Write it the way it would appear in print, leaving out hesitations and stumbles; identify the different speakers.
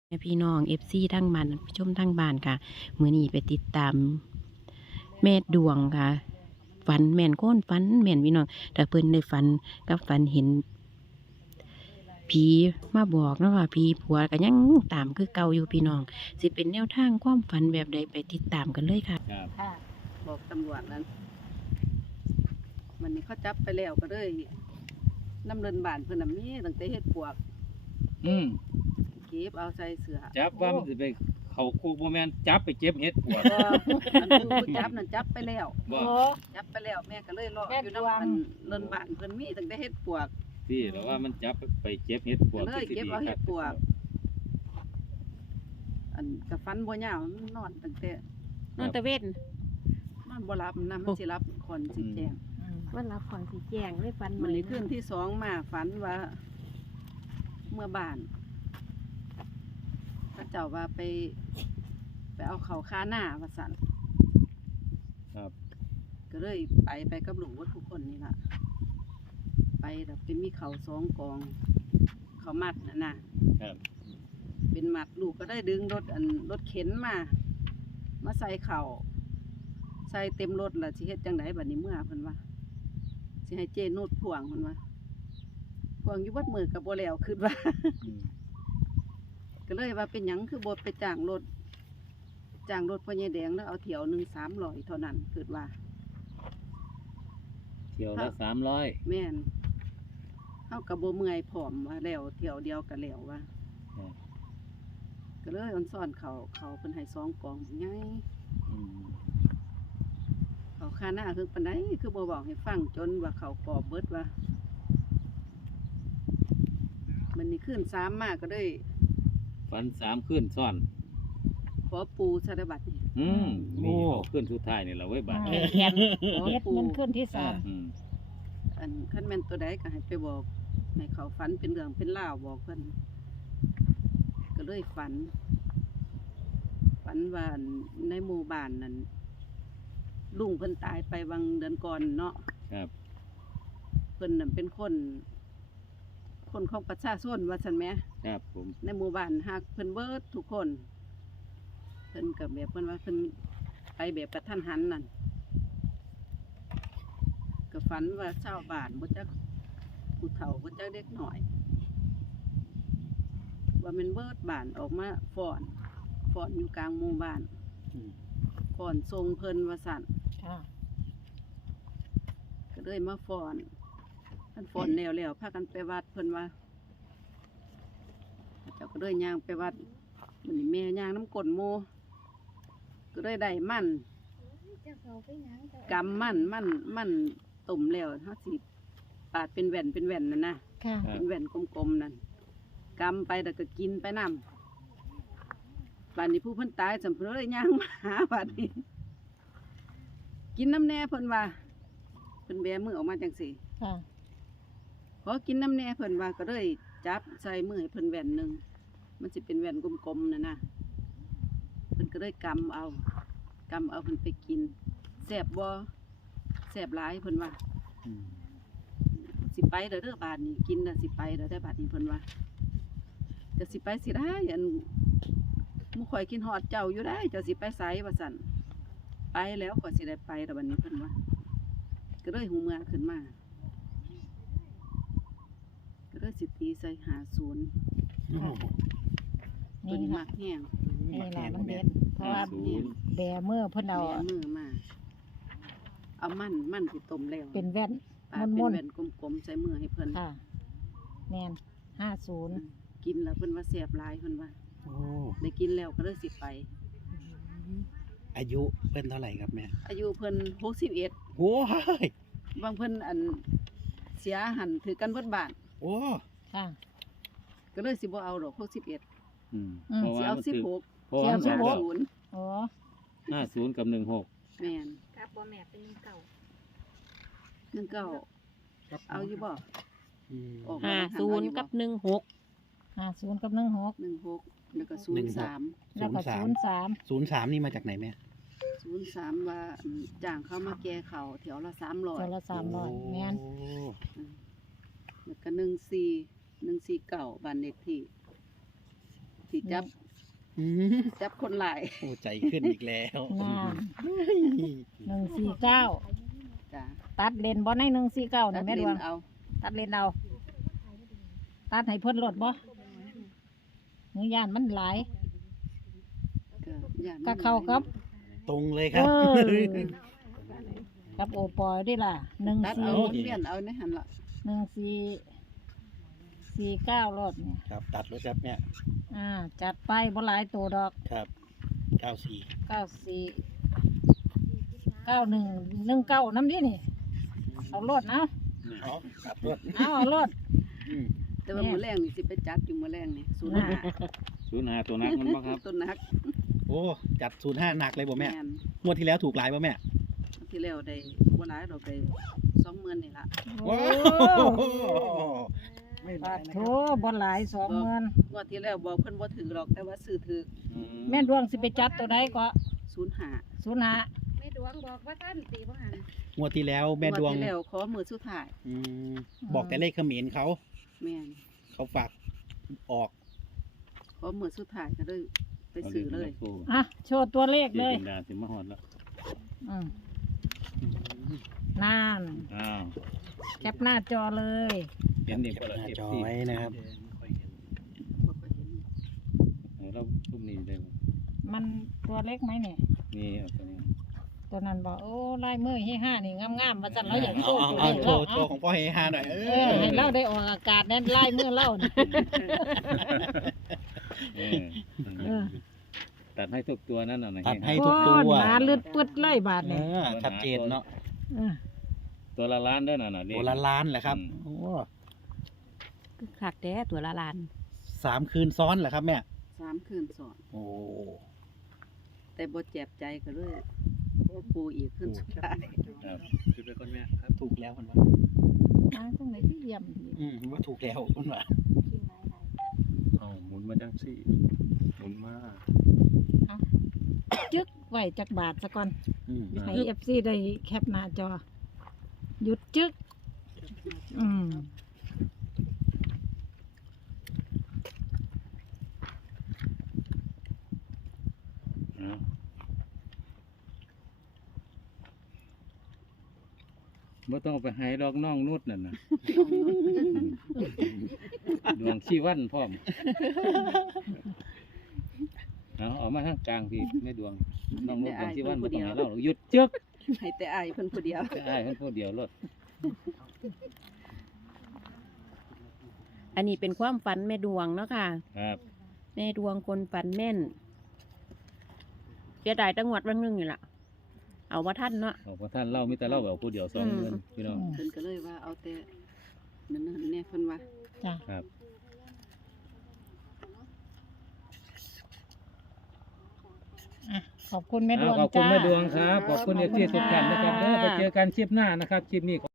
Speaker 1: แม่พี่น้องFCทั้งบ้านผู้ชมทั้งบ้านค่ะมื้อนี้ไปติดตามแม่ดวงค่ะฝันแม่นโค้นฝันแม่นพี่น้องแต่เพิ่นได้ฝันกับฝันเห็นผีมาบอกเนาะว่าผีผัวก็ยังตามคือเก่าอยู่พี่น้องสิเป็นแนวทางความฝันแบบใดไปติดตามกันเลยค่ะ
Speaker 2: ครับ
Speaker 3: ค่ะบอกตำรวจนั้นมันนี่เขาจับไปแล้วก็เลยน้ำเลินบานเพิ่นน่ะมีตั้งแต่เฮ็ดปวก
Speaker 2: อืม
Speaker 3: เก็บเอาใส่เสื้อ
Speaker 2: จับว่ามันสิไปเขาคุกบ่แม่นจับไปเก็บเห็ดปวด
Speaker 3: บ่อันผู้จับนั่นจับไปแล้ว
Speaker 2: บ่
Speaker 3: จับไปแล้วแม่ก็เลยรอ
Speaker 4: แม่
Speaker 3: อยู่
Speaker 4: ดวง
Speaker 3: น้ำมันเลินบานเพิ่นมีตั้งแต่เฮ็ดปวก
Speaker 2: พี่แล้วว่ามันจับไปเก็บเห็ดปวด
Speaker 3: เลยเก็บเอาเห็ดปวก อันก็ฟันบ่ยาวมันนอนตั้งแต่
Speaker 1: นอนตะเวน
Speaker 3: นอนบ่หลับนำมันสิรับคอนสิแจ้ง
Speaker 1: วันรับของสีแจงเลยฝัน
Speaker 3: มันนี่คืนที่สองมาฝันว่า เมื่อบ้านพระเจ้าว่าไปเอาเขาค้าหน้าว่าสั่น
Speaker 2: ครับ
Speaker 3: ก็เลยไปกับหลวงวัดทุกคนนี่ล่ะไปแต่เป็นมีเขาสองกอง เขามัดนะครับ เป็นมัดลูกก็ได้ดึงรถเข็นมาใส่เข่าใส่เต็มรถล่ะสิเฮ็ดจังไดบัดนี้เมื่อเพิ่นว่าสิให้เจนูดพ่วงเพิ่นว่าพ่วงอยู่วัดมือกับบ่แล้วคิดว่า
Speaker 2: อืม
Speaker 3: ก็เลยว่าเป็นหยังคือบ่ไปจ้างรถพ่อใหญ่แดงแล้วเอาเที่ยวหนึง300เท่านั้นคิดว่า
Speaker 2: เที่ยวละ300
Speaker 3: แม่นเฮากับบ่เมื่อยพร้อมว่าแล้วเที่ยวเดียวก็แล้วว่า
Speaker 2: ครับ
Speaker 3: ก็เลยอ่อนซ่อนเขาเพิ่นให้2กองใหญ่
Speaker 2: อืม
Speaker 3: เขาค่าหน้าคือปานใดคือบ่บอกให้ฟังจนว่าเขากอบเบิดว่ามันนี่ขึ้น3มาก็เลย
Speaker 2: ฝัน3คืนซ้อน
Speaker 3: ขอปูสารบัตรนี่
Speaker 2: อืมนี่เอาคืนสุดท้ายนี่ล่ะเว้ยบัด
Speaker 1: แขน
Speaker 3: ขอ
Speaker 4: เฮ็ด
Speaker 3: ปู
Speaker 4: เงินขึ้นที่สาม
Speaker 2: อืม
Speaker 3: อันคันแม่นตัวใดก็ให้ไปบอกให้เขาฝันเป็นเรื่องเป็นราวบอกเพิ่นก็เลยฝันว่าในหมู่บ้านนั้นลุงเพิ่นตายไปวังเดือนก่อนเนาะ
Speaker 2: ครับ
Speaker 3: เพิ่นน่ะเป็นคนของประชาชนว่าซั่นแหม
Speaker 2: ครับผม
Speaker 3: ในหมู่บ้านฮักเพิ่นเบิดทุกคนเพิ่นก็แบบเพิ่นว่าเพิ่นไปแบบกระทันหันนั่นก็ฝันว่าชาวบ้านบ่จักผู้เฒ่าบ่จักเด็กน้อย ว่ามันเบิดบ้านออกมาฟ้อนอยู่กลางหมู่บ้าน
Speaker 2: อืม
Speaker 3: ฟ้อนทรงเพิ่นว่าซั่น
Speaker 4: ค่ะ
Speaker 3: ก็เลยมาฟ้อนท่านฟ้อนแล้วพากันไปวัดเพิ่นว่าเจ้าก็เลยย่างไปวัดมื้อนี้แม่ย่างน้ำก้นหมู่ก็เลยได้มันกำมันต้มแล้วเฮาสิปาดเป็นแว่นนั่นนะ
Speaker 4: ค่ะ
Speaker 2: ครับ
Speaker 3: เป็นแว่นกลมๆนั่นกำไปแล้วก็กินไปนำบัดนี้ผู้เพิ่นตายสำเพิ่นเลยย่างมาหาบัดนี้ กินน้ำแน่เพิ่นว่าเพิ่นแบมือออกมาจังซี่
Speaker 4: ค่ะ
Speaker 3: ขอกินน้ำแน่เพิ่นว่าก็เลยจับใส่มือให้เพิ่นแว่นหนึงมันสิเป็นแว่นกลมๆนะเพิ่นก็เลยกำเอาเพิ่นไปกินแซ่บบ่แซ่บหลายเพิ่นว่า
Speaker 2: อืม
Speaker 3: สิไปเด้อบาดนี้กินน่ะสิไปเด้อได้บาดนี้เพิ่นว่าจะสิไปสิได้อันหมู่ข่อยกินฮอดเจ้าอยู่ได้เจ้าสิไปไสว่าซั่นไปแล้วข่อยสิได้ไปแต่บัดนี้เพิ่นว่าก็เลยหูเมื่อขึ้นมาก็เลยสิตีใส่50
Speaker 4: ค่ะ
Speaker 3: เพิ่
Speaker 4: นี่
Speaker 3: น
Speaker 4: ค่ะ
Speaker 3: มักแห้ง
Speaker 4: นี่แหละน้องเบนเพราะว่า
Speaker 2: 50
Speaker 4: แบมือเพิ่นเอา
Speaker 3: แบมือมาเอามันที่ต้มแล้ว
Speaker 4: เป็นแว่น
Speaker 3: ปาดเป็น
Speaker 4: ม่วนๆ
Speaker 3: แว่นกลมๆใส่มือให้เพิ่น
Speaker 4: ค่ะแน่น50
Speaker 3: กินแล้วเพิ่นว่าแซ่บหลายเพิ่นว่า
Speaker 5: โอ้
Speaker 3: ได้กินแล้วก็เลยสิไป
Speaker 5: อายุเพิ่นเท่าไหร่ครับแม่
Speaker 3: อายุเพิ่น61
Speaker 5: โอ้ย
Speaker 3: บางเพิ่นอันเสียหันถือกันเบิดบ้าน
Speaker 5: โอ้
Speaker 4: ค่ะ
Speaker 3: ก็เลยสิบ่เอาดอก61
Speaker 2: อืม
Speaker 4: อืม
Speaker 2: เพราะ
Speaker 3: สิ
Speaker 2: ว่า
Speaker 3: เอา
Speaker 2: มันถึง
Speaker 3: 16
Speaker 2: เพราะว่ามัน
Speaker 4: สิ
Speaker 2: ถึง
Speaker 4: เอา
Speaker 3: 50
Speaker 4: โอ้
Speaker 2: 50กับ16
Speaker 3: แม่น
Speaker 6: ครับบ่แม่เป็นเก่า
Speaker 3: 19เอาอยู่บ่
Speaker 5: อืม
Speaker 3: ออกมาหันเอาอยู่
Speaker 1: 50
Speaker 3: บ่
Speaker 1: กับ 16
Speaker 4: 50กับ16
Speaker 3: 16แล้วก็03
Speaker 4: แล้วก็03
Speaker 5: 03นี่มาจากไหนแม่
Speaker 3: 03ว่าจ้างเขามาแก่เขาแถวละ
Speaker 4: ตัว
Speaker 3: 300
Speaker 4: ละ300แม่น
Speaker 5: โอ้
Speaker 3: แล้วก็14 149บ้านเลขที่ที่จับ
Speaker 5: อืม
Speaker 3: จับคนหลาย
Speaker 5: โอ้ใจขึ้นอีกแล้ว
Speaker 4: น่า149
Speaker 3: จ้ะ
Speaker 4: ตัดเลนบ่ใน149นี่แม่ดวง
Speaker 3: เอา
Speaker 4: ตัดเลนเอาตัดให้เพิ่นลดบ่หนูย่านมันหลาย
Speaker 3: ก็ย่าน
Speaker 4: ก็เข้ากับ
Speaker 5: ตรงเลยครับ
Speaker 4: กับโอปอยได้ล่ะ
Speaker 3: ตัดเอา
Speaker 5: โอ้
Speaker 3: เปลี่ยนเอาในหันละ
Speaker 4: 1449รถเนี่ย
Speaker 5: ครับตัดเลยครับเนี่ย
Speaker 4: จัดไปบ่หลายตัวดอก
Speaker 5: ครับ94
Speaker 4: 94 91 19น้ำนี่นี่เอารถเอา
Speaker 5: เอาครับรถ
Speaker 4: เอารถ
Speaker 5: อืม
Speaker 3: แต่ว่า
Speaker 4: แม่
Speaker 3: มื้อแรงนี่สิไปจัดอยู่มื้อแรงนี่
Speaker 2: ศูนย์หาตัวนักมันบ่ครับ
Speaker 3: ต้นนัก
Speaker 5: โอ้จัด05หนักเลยบ่แม่
Speaker 3: น
Speaker 5: งวดที่แล้วถูกหลายบ่แม่
Speaker 3: ที่แล้วได้บ่หลายดอกได้20,000นี่ล่ะ
Speaker 4: โอ้
Speaker 5: ไม่ห
Speaker 4: ปา
Speaker 5: ลาย
Speaker 4: ด
Speaker 5: นะ
Speaker 4: โถ
Speaker 5: ครับ
Speaker 4: บ่หลาย20,000
Speaker 3: งวดที่แล้วบอกเพิ่นบ่ถือหรอกแต่ว่าซื้อถือ
Speaker 4: แม่นดวงสิไปจัดตัวใดก็
Speaker 3: 05
Speaker 4: 05
Speaker 6: แม่ดวงบอกว่าท่านตีบ่หัน
Speaker 5: งวดที่แล้วแม่ดวง
Speaker 3: ที่แล้วขอมือสุดท้าย
Speaker 5: อืมบอกแต่เลขเขมรเขา
Speaker 3: แม่น
Speaker 5: เขาฝากออก
Speaker 3: ขอมือสุดท้ายก็เลยไปซื้อเลย
Speaker 4: อ่ะโชว์ตัวเลข
Speaker 2: เล
Speaker 4: เลย ย
Speaker 2: ดาสิมาฮอดแล้ว
Speaker 4: อืมนั่น
Speaker 2: อ้าว
Speaker 4: แคปหน้าจอเลย
Speaker 2: เห็นนี่
Speaker 5: เก็บ
Speaker 2: บ่ล่ะ
Speaker 5: หน้า
Speaker 2: เอฟ
Speaker 5: จอ
Speaker 2: ซี
Speaker 5: ไว้นะครับ
Speaker 3: บ่ค่อยเห็น
Speaker 2: เราทุ่มนี้ได้บ่
Speaker 4: มันตัวเล็กไหมเนี่ย
Speaker 2: นี่เอาตัวนี้
Speaker 4: ตัวนั้นบอกโอ้ลายมือให้ห้านี่งามๆมาจันเราอยากโช
Speaker 5: เอา
Speaker 4: ว์ตัวเลข
Speaker 5: โช
Speaker 4: เรา
Speaker 5: ว์โชว์ของพ่อเฮฮาหน่อย
Speaker 4: ให้เราได้ออกอากาศนั้นลายมือเรานี่
Speaker 2: เออ
Speaker 4: เออ
Speaker 2: ตัดให้ทุกตัวนั่นน่ะนะ
Speaker 5: ตัดให้
Speaker 4: โอ้
Speaker 5: ทุกตัว
Speaker 4: หนาลึดปึดเลยบาท
Speaker 5: เอ
Speaker 4: นี่
Speaker 5: อชัดเจนเนาะ
Speaker 4: เออ
Speaker 2: ตัวละล้านเด้อน่ะเลข
Speaker 5: ตัวละล้านแหละครับ
Speaker 2: อืม
Speaker 5: โอ้
Speaker 1: คือคักแท้ตัวละล้าน
Speaker 5: 3 คืนซ้อนเหรอครับแม่
Speaker 3: 3คืนซ้อน
Speaker 5: โอ้
Speaker 3: แต่บ่เจ็บใจก็เลยปูอีกขึ้นสุดท้าย
Speaker 2: ครับคือเป็นคนแม่
Speaker 5: ถูกแล้วคนว่า
Speaker 4: มาตรงไหนที่เยี่ยมดี
Speaker 5: ว่าถูกแล้วคนว่า
Speaker 2: เอาหมุนมาจังซี่หมุนมา
Speaker 4: จึกไว้จักบาทซะก่อน
Speaker 5: อืม
Speaker 4: ให้ FC ได้แคปหน้าจอ หยุดจึก อืม
Speaker 2: เอาบ่ต้องเอาไปให้ดอกน้องนุดนั่นน่ะดวงชีวันพร้อมเอามาทางกลางพี่แม่ดวงน้องนุดดวงชีวันบ่ต้องให้เราหรอกหยุดจึก
Speaker 3: ให้แต่อายเพิ่นผู้เดียว
Speaker 2: จะอ้ายเพิ่นผู้เดียวรถ
Speaker 1: อันนี้เป็นความฝันแม่ดวงเนาะค่ะ
Speaker 2: ครับ
Speaker 1: แม่ดวงคนฝันแม่นเสียดายตั้งงวดวันหนึงนี่ล่ะ เอาว่าท่านเนาะ
Speaker 2: เอาพระท่านเล่ามีแต่เล่าแบบผู้เดียว20,000พี่น้อง
Speaker 3: เพิ่นก็เลยว่าเอาแต่นั่นๆเนี่ยเพิ่นว่า
Speaker 4: จ้ะ
Speaker 2: ครับ
Speaker 4: ขอบคุณแม่ดวง
Speaker 2: ขอบคุณ
Speaker 4: จ้า
Speaker 2: แม่ดวงครับ ขอบคุณเอฟซีทุกท่านนะครับเด้อไปเจอกันคลิปหน้านะครับคลิปนี้